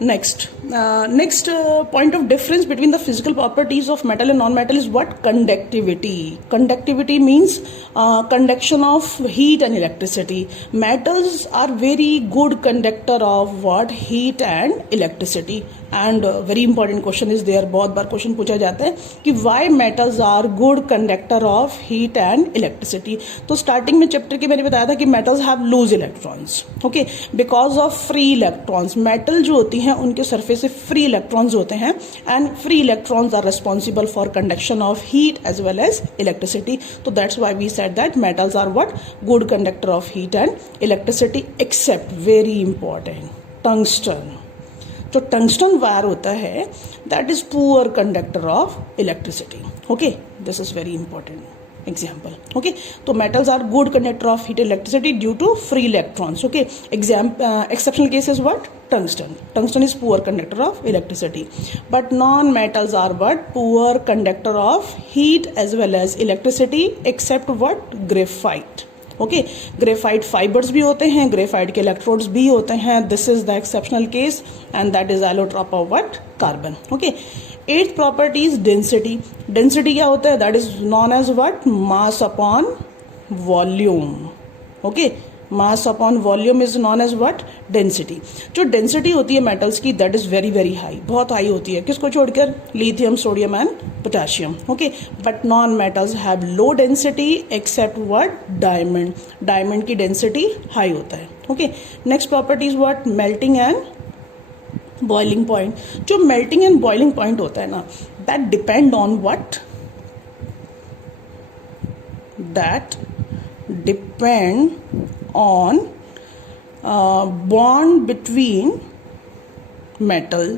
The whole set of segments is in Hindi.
Next point of difference between the physical properties of metal and non-metal is what? Conductivity. Conductivity means conduction of heat and electricity. Metals are very good conductor of what? Heat and electricity. And very important question is there, बहुत बार क्वेश्चन पूछा जाता है कि why metals are good conductor of heat and electricity. तो स्टार्टिंग में चैप्टर के मैंने बताया था कि metals have loose electrons, okay, because of free electrons. Metal जो होती हैं उनके सरफेस से फ्री इलेक्ट्रॉन्स होते हैं and free electrons are responsible for conduction of heat as well as electricity. तो that's why we said that metals are what? Good conductor of heat and electricity, except very important tungsten. जो टंगस्टन वायर होता है that is poor conductor of electricity. Okay, this is very important example. Okay, so metals are good conductor of heat and electricity due to free electrons. Okay, exceptional case is what? Tungsten. Tungsten is poor conductor of electricity, but non-metals are what? Poor conductor of heat as well as electricity, except what? Graphite. Okay, graphite fibres भी होते हैं, ग्रेफाइट के इलेक्ट्रोड्स भी होते हैं. This is the exceptional case and that is allotrope of what? Carbon. Okay, eighth property is density. Density क्या होता है? That is known as what? Mass upon volume. Okay, mass upon volume is known as what? Density. जो डेंसिटी होती है मेटल्स की that is very very high, बहुत हाई होती है. किसको छोड़कर? Lithium, sodium and potassium. Okay, but non metals have low density except what? Diamond. Diamond की डेंसिटी हाई होता है. Okay, next property is what? Melting and boiling point. जो मेल्टिंग एंड बॉइलिंग पॉइंट होता है ना, that depend on what? That depend on bond between metal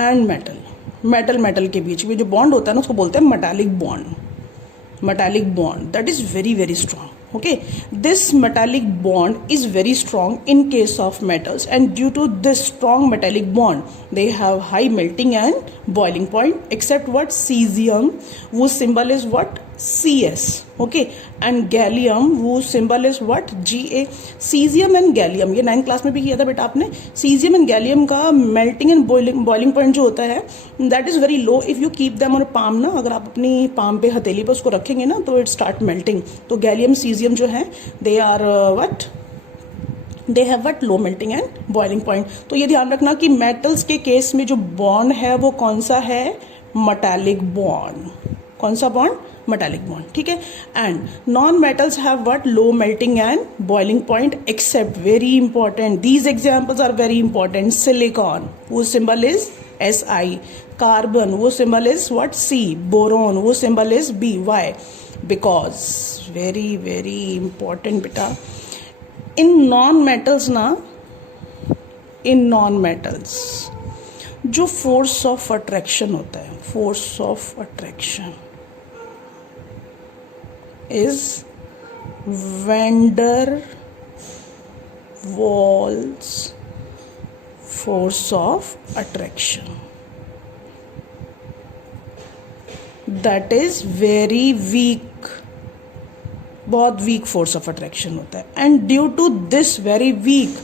and metal. metal के बीच में जो बॉन्ड होता है ना उसको बोलते हैं metallic bond. Metallic bond that is very very strong. Okay, this metallic bond is very strong in case of metals, and due to this strong metallic bond they have high melting and boiling point, except what? Cesium, whose symbol is what? Cs. Okay, and gallium, whose symbol is what? Ga. Cesium and gallium, ये 9th क्लास में भी किया था बेटा आपने. Cesium and gallium का melting and boiling point जो होता है that is very low. If you keep them on palm ना, अगर आप अपनी palm पे हथेली पे उसको रखेंगे ना तो it start melting. तो gallium cesium जो है they are what? They have what? Low melting and boiling point. तो ये ध्यान रखना कि मेटल्स के केस में जो बॉन्ड है वो कौन सा है? Metallic bond. कौन सा बॉन्ड? Metallic bond. ठीक है. And non metals have what? Low melting and boiling point, except very important, these examples are very important. Silicon, वो सिंबल इज Si. कार्बन, वो symbol is what? C. Boron, वो symbol is B. Why? Because very very important बेटा, इन नॉन मेटल्स ना, इन नॉन मेटल्स जो फोर्स ऑफ अट्रैक्शन होता है, force of attraction is van der Waals force of attraction. That is very weak, बहुत वीक फोर्स ऑफ अट्रैक्शन होता है. And due to this very weak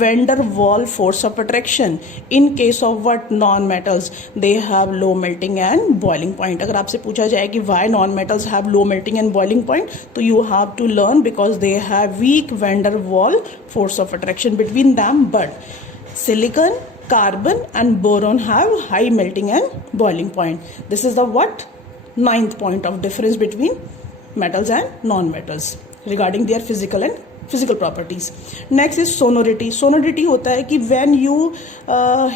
van der Waal force of attraction, in case of what? non metals, they have low melting and boiling point. अगर आपसे पूछा जाए कि why non metals have low melting and boiling point, तो you have to learn because they have weak van der Waal force of attraction between them, but silicon, carbon and boron have high melting and boiling point. This is the what? 9th point of difference between metals and non-metals regarding their physical properties. Next is sonority. Sonority होता है कि when you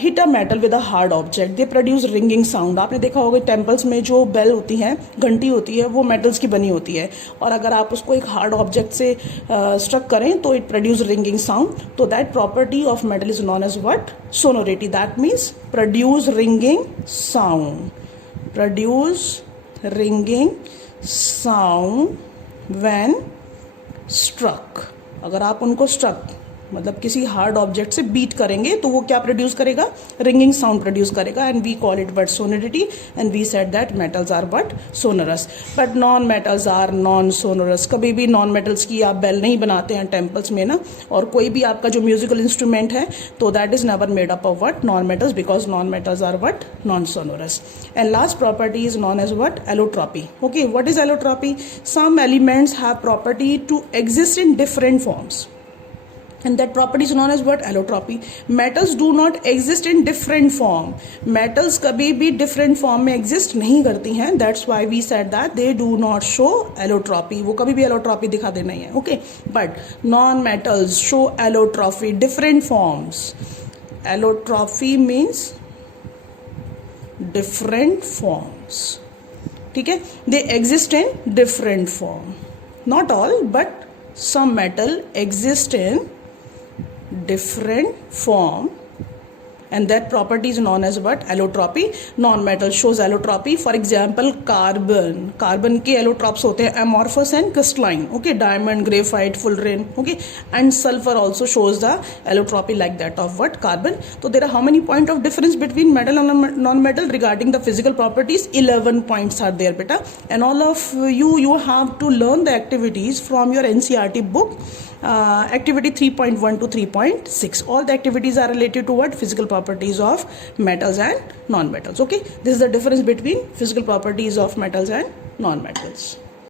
hit a metal with a hard object, they produce ringing sound. आपने देखा होगा टेम्पल्स में जो बेल होती है, घंटी होती है, वो मेटल्स की बनी होती है, और अगर आप उसको एक हार्ड ऑब्जेक्ट से स्ट्रक करें तो इट प्रोड्यूस रिंगिंग साउंड. तो that property of metal is known as what? Sonority. That means produce ringing sound. Produce ringing sound when struck. अगर आप उनको struck मतलब किसी हार्ड ऑब्जेक्ट से बीट करेंगे तो वो क्या प्रोड्यूस करेगा, रिंगिंग साउंड प्रोड्यूस करेगा, and we call it what, sonority, and we said that metals are what, sonorous, but non metals are non sonorous. कभी भी नॉन मेटल्स की आप बेल नहीं बनाते हैं टेम्पल्स में ना, और कोई भी आपका जो म्यूजिकल इंस्ट्रूमेंट है तो that is never made up of what, non metals, because non metals are what, non sonorous. And last property is known as what, allotropy. Okay, what is allotropy? Some elements have property to exist in different forms, and that property is known as what, allotropy. Metals do not exist in different form. Metals कभी भी different form में exist नहीं करती हैं, that's why we said that they do not show allotropy. वो कभी भी allotropy दिखाते नहीं है, okay? But non metals show allotropy, different forms. Allotropy means different forms, ठीक है? They exist in different form. Not all, but some metal exist in different form, and that property is known as what, allotropy. Non-metal shows allotropy. For example, carbon के allotropes होते हैं amorphous and crystalline, okay, diamond, graphite, fullerene, okay, and sulfur also shows the allotropy like that of what, carbon. So there are how many point of difference between metal and non-metal regarding the physical properties? 11 points are there, beta, and all of you have to learn the activities from your NCERT book. Activity 3.1 to 3.6. All the activities are related to what, physical properties of metals and non-metals. Okay, this is the difference between physical properties of metals and non-metals.